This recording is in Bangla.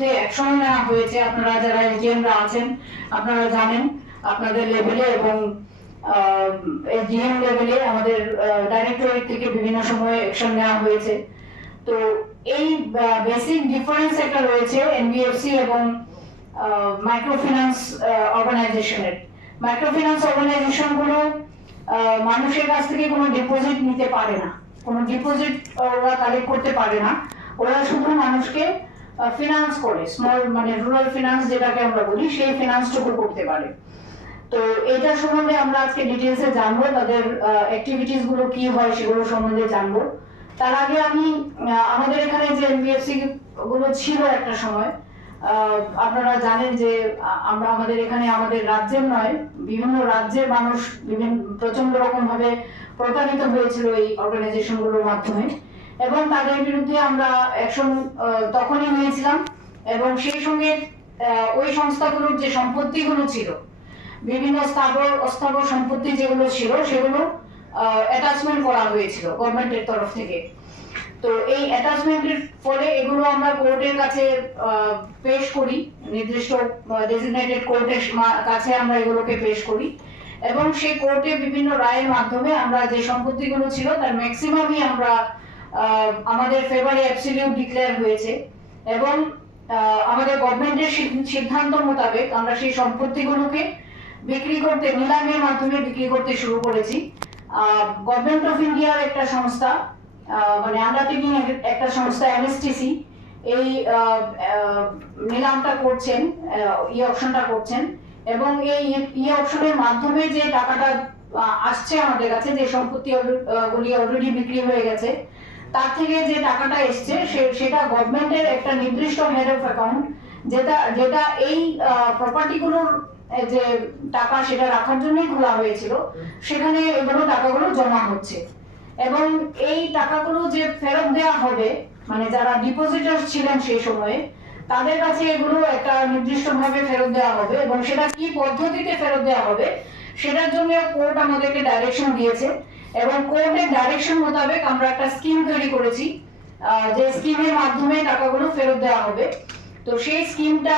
বিরুদ্ধে নেওয়া হয়েছে। আপনারা যারা এজিএমরা আছেন আপনারা জানেন আপনাদের লেভেলে এবং ডিএম লেভেলে আমাদের ডাইরেক্টরেট থেকে বিভিন্ন সময়ে অ্যাকশন নেওয়া হয়েছে। তো এই বেসিক ডিফারেন্স একটা রয়েছে এনবিএফসি এবং মাইক্রো ফিন্যান্স অর্গানাইজেশনের মাইক্রো ফিন্যান্স অর্গানাইজেশনগুলো আহ, মানুষের কাছ থেকে কোনো ডিপোজিট নিতে পারে না। কোনো ডিপোজিট ওরা কালেক্ট করতে পারে না। ওরা শুধু মানুষকে ফিনান্স করে স্মল মানে রুরাল ফিনান্স যেটাকে আমরা বলি, সেই ফিনান্সটুকু করতে পারে। তো এটা সম্বন্ধে আমরা আজকে ডিটেলসে জানব, তাদের অ্যাক্টিভিটিসগুলো কি হয় সেগুলো সম্বন্ধে জানব। তার আগে আমি আমাদের এখানে যে এনবিএফসি গুলো ছিল একটা সময় আপনারা জানেন যে আমরা আমাদের এখানে আমাদের রাজ্যের নয়, বিভিন্ন রাজ্যের মানুষ বিভিন্ন প্রচণ্ড রকম ভাবে প্রতারিত হয়েছিল এই অর্গানাইজেশনগুলোর মাধ্যমে। এবং তাদের বিরুদ্ধে আমরা অ্যাকশন তখনই নিয়েছিলাম এবং সেই সঙ্গে ওই সংস্থাগুলোর যে সম্পত্তিগুলো ছিল, বিভিন্ন স্থাবর, অস্থাবর সম্পত্তি যেগুলো ছিল, সেগুলো অ্যাটাচমেন্ট করা হয়েছিল গভর্নমেন্টের তরফ থেকে। তো এই অ্যাটাচমেন্টের ফলে এগুলো আমরা কোর্টের কাছে পেশ করি, নির্দিষ্ট ডেজিগনেটেড কোর্টের কাছে আমরা এগুলোকে পেশ করি এবং সেই কোর্টে বিভিন্ন রায়ের মাধ্যমে আমরা যে সম্পত্তিগুলো ছিল, তার ম্যাক্সিমামই আমরা আমাদের ফেভারে অ্যাবসলিউট ডিক্লেয়ার হয়েছে এবং আমাদের গভর্নমেন্টের সিদ্ধান্ত মোতাবেক আমরা সেই সম্পত্তিগুলোকে বিক্রি করতে, নিলামের মাধ্যমে বিক্রি করতে শুরু করেছি। গভর্নমেন্ট অফ ইন্ডিয়ার একটা সংস্থা মানে আন্ডারটেকিং একটা সংস্থা এমএসটিসি এই নিলামটা করছেন ই অপশনটা করছেন এবং এই ই অপশনের মাধ্যমে যে টাকাটা আসছে আমাদের কাছে, যে সম্পত্তি গুলি অলরেডি বিক্রি হয়ে গেছে তার থেকে যে টাকাটা এসছে সেটা গভর্নমেন্টের একটা নির্দিষ্ট হেড অফ অ্যাকাউন্ট যেটা যেটা এই প্রপার্টিগুলোর যে টাকা সেটা রাখার জন্যই খোলা হয়েছিল, সেখানে এগুলো টাকাগুলো জমা হচ্ছে। এবং এই টাকাগুলো যে ফেরত দেওয়া হবে মানে যারা ডিপোজিটার ছিলেন সেই সময়ে, তাদের কাছে এগুলো একটা নির্দিষ্ট ভাবে ফেরত দেওয়া হবে, এবং সেটা কি পদ্ধতিতে ফেরত দেওয়া হবে, সেটার জন্য কোর্ট আমাদেরকে ডাইরেকশন দিয়েছে। এবং কোর্টের ডাইরেকশন মোতাবেক আমরা একটা স্কিম তৈরি করেছি। যে স্কিমের মাধ্যমে টাকাগুলো ফেরত দেওয়া হবে। তো সেই স্কিমটা